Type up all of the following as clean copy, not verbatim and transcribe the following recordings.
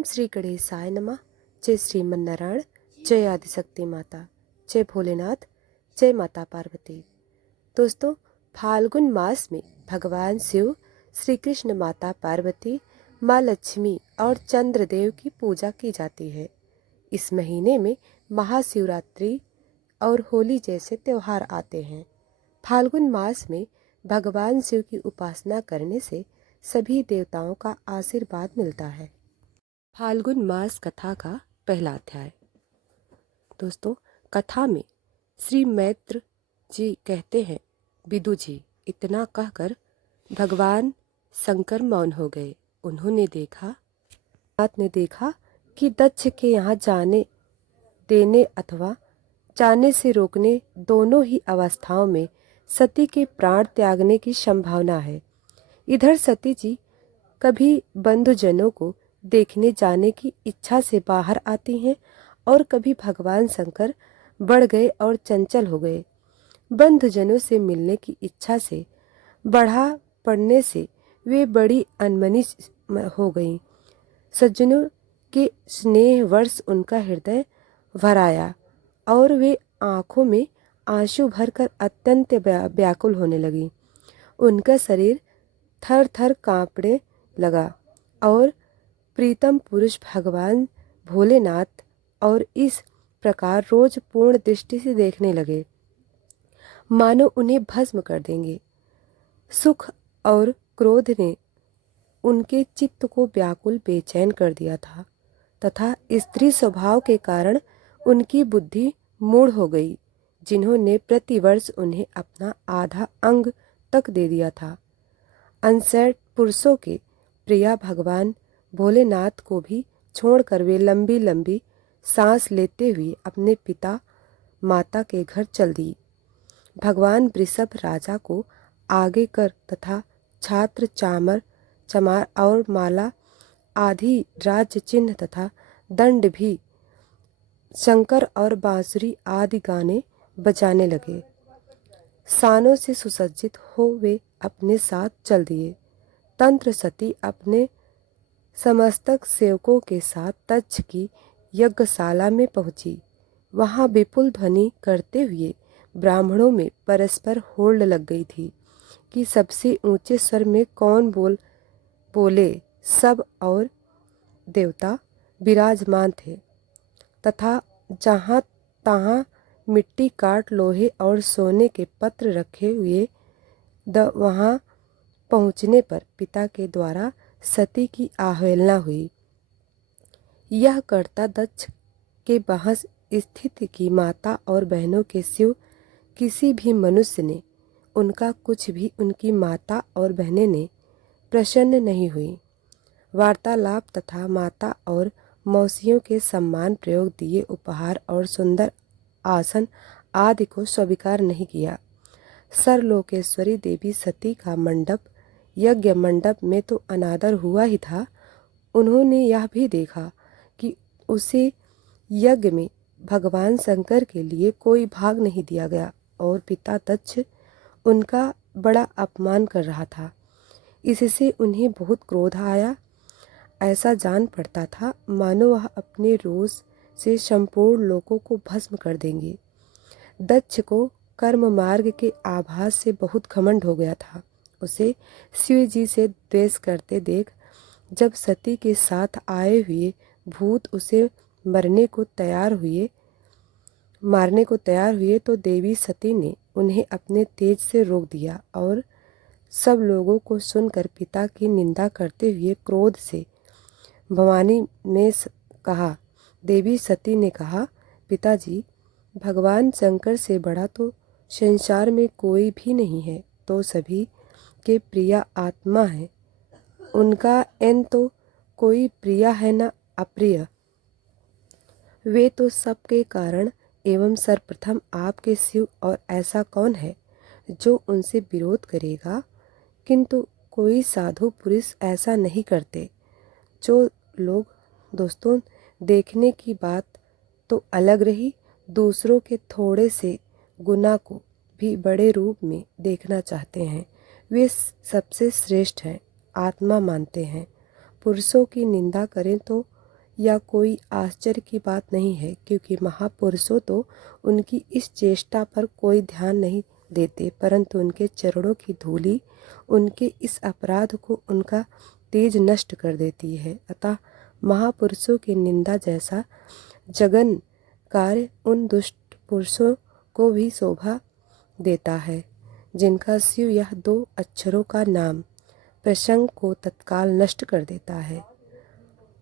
ओम श्री गणेशाय नमः। जय श्रीमन्नारायण, जय आदिशक्ति माता, जय भोलेनाथ, जय माता पार्वती। दोस्तों, फाल्गुन मास में भगवान शिव, श्री कृष्ण, माता पार्वती, माँ लक्ष्मी और चंद्रदेव की पूजा की जाती है। इस महीने में महाशिवरात्रि और होली जैसे त्योहार आते हैं। फाल्गुन मास में भगवान शिव की उपासना करने से सभी देवताओं का आशीर्वाद मिलता है। फाल्गुन मास कथा का पहला अध्याय। दोस्तों, कथा में श्री मैत्र जी कहते हैं, विदु जी, इतना कहकर भगवान शंकर मौन हो गए। उन्होंने देखा कि दक्ष के यहाँ जाने देने अथवा जाने से रोकने दोनों ही अवस्थाओं में सती के प्राण त्यागने की संभावना है। इधर सती जी कभी बंधुजनों को देखने जाने की इच्छा से बाहर आती हैं और कभी भगवान शंकर बढ़ गए और चंचल हो गए। बंधुजनों से मिलने की इच्छा से बढ़ा पड़ने से वे बड़ी अनमनी हो गईं। सज्जनों के स्नेह वर्ष उनका हृदय भराया और वे आंखों में आंसू भरकर अत्यंत व्याकुल होने लगी। उनका शरीर थर थर कांपने लगा और प्रीतम पुरुष भगवान भोलेनाथ और इस प्रकार रोज पूर्ण दृष्टि से देखने लगे, मानो उन्हें भस्म कर देंगे। सुख और क्रोध ने उनके चित्त को व्याकुल बेचैन कर दिया था तथा स्त्री स्वभाव के कारण उनकी बुद्धि मूढ़ हो गई, जिन्होंने प्रतिवर्ष उन्हें अपना आधा अंग तक दे दिया था। अनसेट पुरुषों के प्रिया भगवान भोलेनाथ को भी छोड़कर वे लंबी लंबी सांस लेते हुए अपने पिता माता के घर चल दी। भगवान वृषभ राजा को आगे कर तथा छात्र चमार और माला आदि राज्य चिन्ह तथा दंड भी शंकर और बांसुरी आदि गाने बजाने लगे। सानों से सुसज्जित हो वे अपने साथ चल दिए। तंत्र सती अपने समस्तक सेवकों के साथ तक्ष की यज्ञशाला में पहुंची। वहां विपुल ध्वनि करते हुए ब्राह्मणों में परस्पर होड़ लग गई थी कि सबसे ऊंचे स्वर में कौन बोले। सब और देवता विराजमान थे तथा जहाँ तहाँ मिट्टी काट लोहे और सोने के पत्र रखे हुए वहाँ पहुँचने पर पिता के द्वारा सती की अवहेलना हुई। यह कर्ता दक्ष के बहस स्थिति की माता और बहनों के शिव किसी भी मनुष्य ने उनका कुछ भी उनकी माता और बहनें ने प्रसन्न नहीं हुई। वार्तालाप तथा माता और मौसियों के सम्मान प्रयोग दिए उपहार और सुंदर आसन आदि को स्वीकार नहीं किया। सरलोकेश्वरी देवी सती का मंडप यज्ञ मंडप में तो अनादर हुआ ही था, उन्होंने यह भी देखा कि उसे यज्ञ में भगवान शंकर के लिए कोई भाग नहीं दिया गया और पिता दक्ष उनका बड़ा अपमान कर रहा था। इससे उन्हें बहुत क्रोध आया। ऐसा जान पड़ता था मानो वह अपने रोष से संपूर्ण लोगों को भस्म कर देंगे। दक्ष को कर्म मार्ग के आभास से बहुत घमंड हो गया था। उसे शिव जी से द्वेष करते देख जब सती के साथ आए हुए भूत उसे मारने को तैयार हुए तो देवी सती ने उन्हें अपने तेज से रोक दिया और सब लोगों को सुनकर पिता की निंदा करते हुए क्रोध से भवानी ने कहा। देवी सती ने कहा, पिताजी, भगवान शंकर से बड़ा तो संसार में कोई भी नहीं है, तो सभी के प्रिय आत्मा है। उनका एन तो कोई प्रिय है न अप्रिय। वे तो सबके कारण एवं सर्वप्रथम आपके शिव, और ऐसा कौन है जो उनसे विरोध करेगा? किंतु कोई साधु पुरुष ऐसा नहीं करते। जो लोग, दोस्तों, देखने की बात तो अलग रही, दूसरों के थोड़े से गुनाह को भी बड़े रूप में देखना चाहते हैं, वे सबसे श्रेष्ठ हैं, आत्मा मानते हैं। पुरुषों की निंदा करें तो या कोई आश्चर्य की बात नहीं है, क्योंकि महापुरुषों तो उनकी इस चेष्टा पर कोई ध्यान नहीं देते, परंतु उनके चरणों की धूलि उनके इस अपराध को उनका तेज नष्ट कर देती है। अतः महापुरुषों की निंदा जैसा जघन कार्य उन दुष्ट पुरुषों को भी शोभा देता है, जिनका शिव यह 2 अक्षरों का नाम प्रसंग को तत्काल नष्ट कर देता है।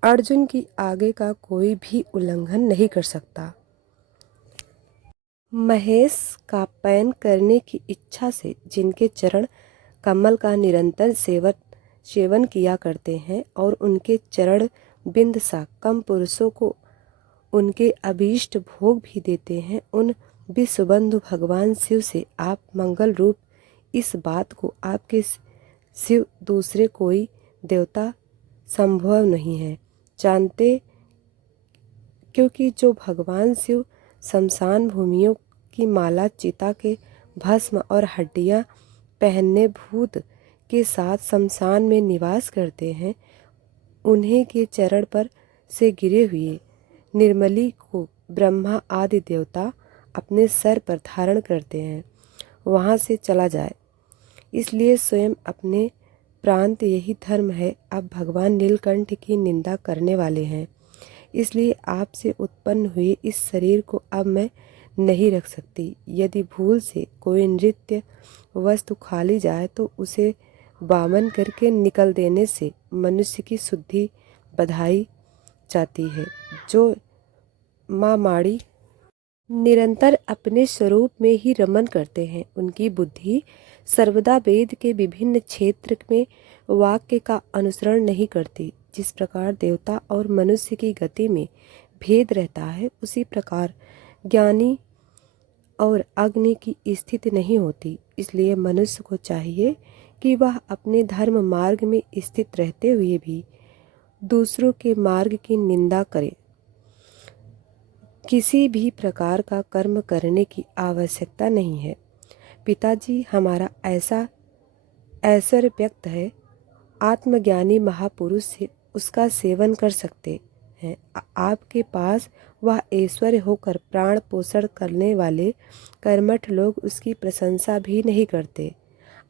अर्जुन की आगे का कोई भी उल्लंघन नहीं कर सकता। महेश का पान करने की इच्छा से जिनके चरण कमल का निरंतर सेवन किया करते हैं और उनके चरण बिंद सा कम पुरुषों को उनके अभीष्ट भोग भी देते हैं, उन विश्वबंधु भगवान शिव से आप मंगल रूप इस बात को आपके शिव दूसरे कोई देवता संभव नहीं है जानते, क्योंकि जो भगवान शिव शमशान भूमियों की माला, चिता के भस्म और हड्डियां पहनने भूत के साथ शमशान में निवास करते हैं, उन्हीं के चरण पर से गिरे हुए निर्मली को ब्रह्मा आदि देवता अपने सर पर धारण करते हैं, वहाँ से चला जाए। इसलिए स्वयं अपने प्रांत यही धर्म है। अब भगवान नीलकंठ की निंदा करने वाले हैं, इसलिए आपसे उत्पन्न हुए इस शरीर को अब मैं नहीं रख सकती। यदि भूल से कोई नृत्य वस्तु खा ली जाए तो उसे वामन करके निकल देने से मनुष्य की शुद्धि बधाई जाती है। जो माँ माड़ी निरंतर अपने स्वरूप में ही रमन करते हैं, उनकी बुद्धि सर्वदा वेद के विभिन्न क्षेत्र में वाक्य का अनुसरण नहीं करती। जिस प्रकार देवता और मनुष्य की गति में भेद रहता है, उसी प्रकार ज्ञानी और अग्नि की स्थिति नहीं होती। इसलिए मनुष्य को चाहिए कि वह अपने धर्म मार्ग में स्थित रहते हुए भी दूसरों के मार्ग की निंदा करे। किसी भी प्रकार का कर्म करने की आवश्यकता नहीं है। पिताजी, हमारा ऐसा ऐश्वर्य व्यक्त है, आत्मज्ञानी महापुरुष से उसका सेवन कर सकते हैं। आपके पास वह ऐश्वर्य होकर प्राण पोषण करने वाले कर्मठ लोग उसकी प्रशंसा भी नहीं करते।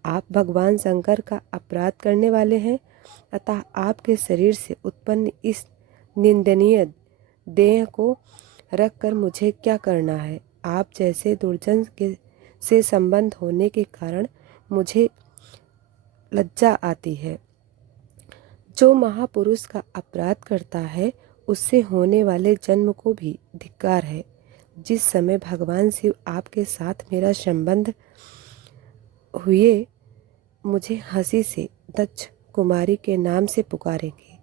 आप भगवान शंकर का अपराध करने वाले हैं, अतः आपके शरीर से उत्पन्न इस निंदनीय देह को रखकर मुझे क्या करना है। आप जैसे दुर्जन के से संबंध होने के कारण मुझे लज्जा आती है। जो महापुरुष का अपराध करता है, उससे होने वाले जन्म को भी धिक्कार है। जिस समय भगवान शिव आपके साथ मेरा संबंध हुए, मुझे हंसी से दक्ष कुमारी के नाम से पुकारेंगे।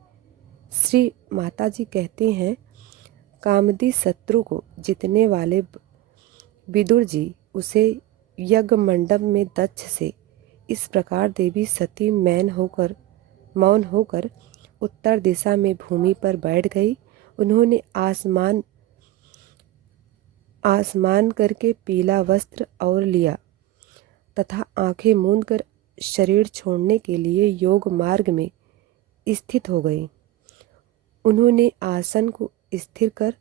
श्री माताजी कहती हैं, कामदी शत्रु को जीतने वाले विदुर जी उसे यज्ञ मंडप में दक्ष से इस प्रकार देवी सती मौन होकर उत्तर दिशा में भूमि पर बैठ गई। उन्होंने आसमान करके पीला वस्त्र और लिया तथा आंखें मूंद कर शरीर छोड़ने के लिए योग मार्ग में स्थित हो गई। उन्होंने आसन को स्थिर कर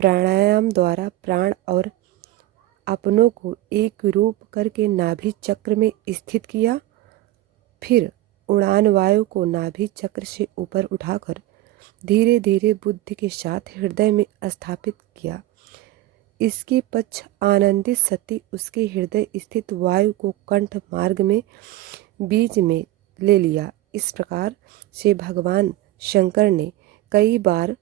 प्राणायाम द्वारा प्राण और अपनों को एक रूप करके नाभि चक्र में स्थित किया। फिर उड़ान वायु को नाभि चक्र से ऊपर उठाकर धीरे धीरे बुद्धि के साथ हृदय में स्थापित किया। इसके पश्च आनंदित सती उसके हृदय स्थित वायु को कंठ मार्ग में बीच में ले लिया। इस प्रकार से भगवान शंकर ने कई बार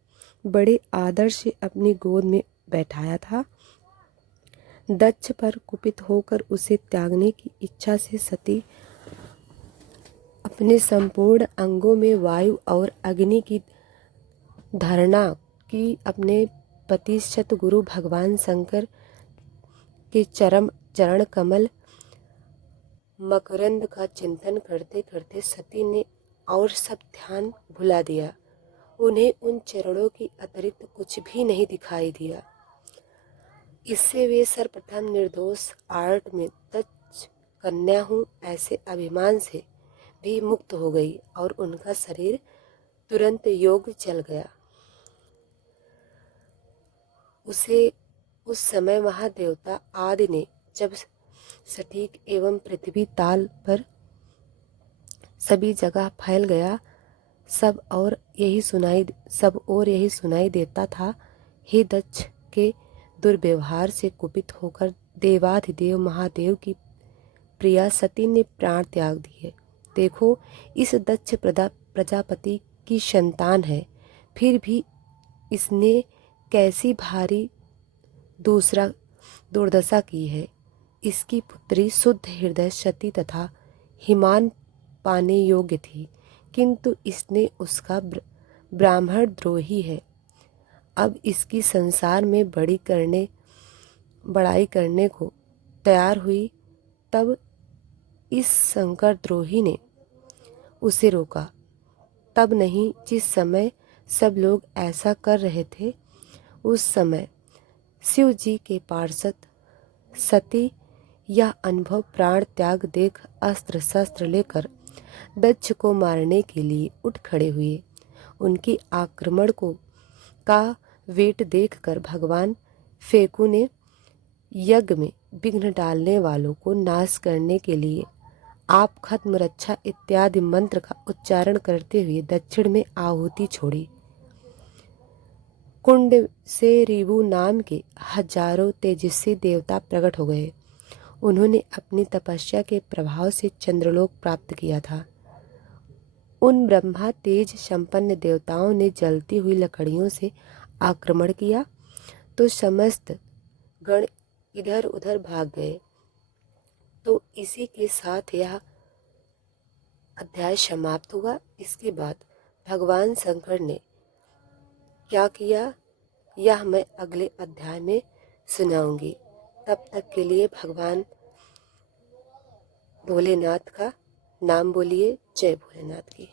बड़े आदर से अपनी गोद में बैठाया था। दक्ष पर कुपित होकर उसे त्यागने की इच्छा से सती अपने संपूर्ण अंगों में वायु और अग्नि की धारणा की अपने पति सतगुरु भगवान शंकर के चरण कमल मकरंद का चिंतन करते करते सती ने और सब ध्यान भुला दिया। उन्हें उन चरणों की अतिरिक्त कुछ भी नहीं दिखाई दिया। इससे वे सर्वप्रथम निर्दोष आर्ट में दक्ष कन्या हूँ ऐसे अभिमान से भी मुक्त हो गई और उनका शरीर तुरंत योग चल गया। उसे उस समय वहाँ देवता आदि ने जब सटीक एवं पृथ्वी ताल पर सभी जगह फैल गया, सब और यही सुनाई देता था। हे दक्ष के दुर्व्यवहार से कुपित होकर देवाधिदेव महादेव की प्रिया सती ने प्राण त्याग दिए। देखो, इस दक्ष प्रजापति की संतान है, फिर भी इसने कैसी भारी दूसरा दुर्दशा की है। इसकी पुत्री शुद्ध हृदय सती तथा हिमान पाने योग्य थी, किंतु इसने उसका ब्राह्मण द्रोही है। अब इसकी संसार में बड़ाई करने को तैयार हुई, तब इस शंकर द्रोही ने उसे रोका। तब नहीं, जिस समय सब लोग ऐसा कर रहे थे, उस समय शिव जी के पार्षद सती यह अनुभव प्राण त्याग देख अस्त्र शस्त्र लेकर दक्ष को मारने के लिए उठ खड़े हुए। उनकी आक्रमण का वेट देखकर भगवान फेकू ने यज्ञ में विघ्न डालने वालों को नाश करने के लिए आप खत्म रक्षा इत्यादि मंत्र का उच्चारण करते हुए दक्षिण में आहुति छोड़ी। कुंड से रिवु नाम के हजारों तेजस्वी देवता प्रकट हो गए। उन्होंने अपनी तपस्या के प्रभाव से चंद्रलोक प्राप्त किया था। उन ब्रह्मा तेज संपन्न देवताओं ने जलती हुई लकड़ियों से आक्रमण किया तो समस्त गण इधर उधर भाग गए। तो इसी के साथ यह अध्याय समाप्त हुआ। इसके बाद भगवान शंकर ने क्या किया, यह मैं अगले अध्याय में सुनाऊंगी। तब तक के लिए भगवान भोलेनाथ का नाम बोलिए। जय भोलेनाथ की।